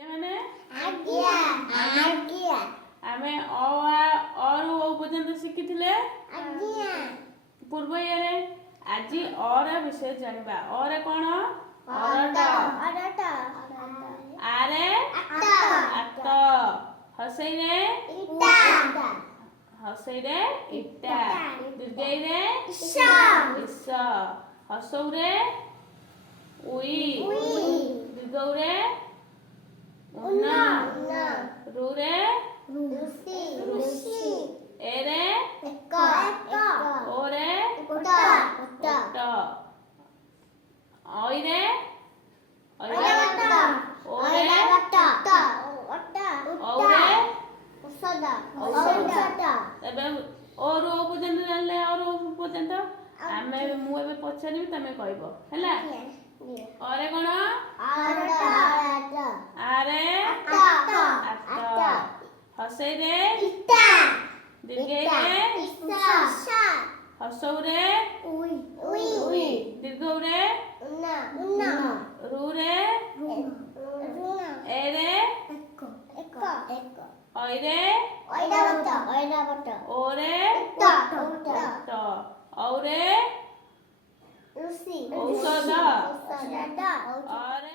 ପିଲାମାନେ ଆଜ୍ଞା ଆଜ୍ଞା ଆମେ ଅ ରୁ ଓ ପର୍ଯ୍ୟନ୍ତ ଶିଖିଥିଲେ। ଆଜ୍ଞା ପୂର୍ବ ଇଏରେ ଆଜି ଅ ର ବିଷୟ ଜାଣିବା। ଅ ରେ କ'ଣ? ଅରଟ। ଆ ରେ ଆତ। ହସେଇରେ ଇଟା। ଦୀର୍ଘଇରେ ଇସ। ହସଉରେ ଉଇ। ଦୀର୍ଘଉରେ ଉନ। ରୁରେ ଋଷି। ଏରେ ଓରେ ଓଟ। ଅଇରେ ଐରାବତ। ଓରେ ଔରେ ଔଷଧ। ଏବେ ଓ ରୁ ଓ ପର୍ଯ୍ୟନ୍ତ ଜାଣିଲେ। ଅ ରୁ ଓ ପର୍ଯ୍ୟନ୍ତ ମୁଁ ଏବେ ପଚାରିବି, ତମେ କହିବ ହେଲା। ଅରେ କ'ଣ? ଆରେ ଆତ। ହସେଇରେ ଦୀର୍ଘଇରେ ହସଉରେ ଉଇ। ଦୀର୍ଘଉରେ ରୁରେ ଏରେ ଐରେ ଓରେ ଓଟ। ଔରେ ଔଷଧ। ଅରେ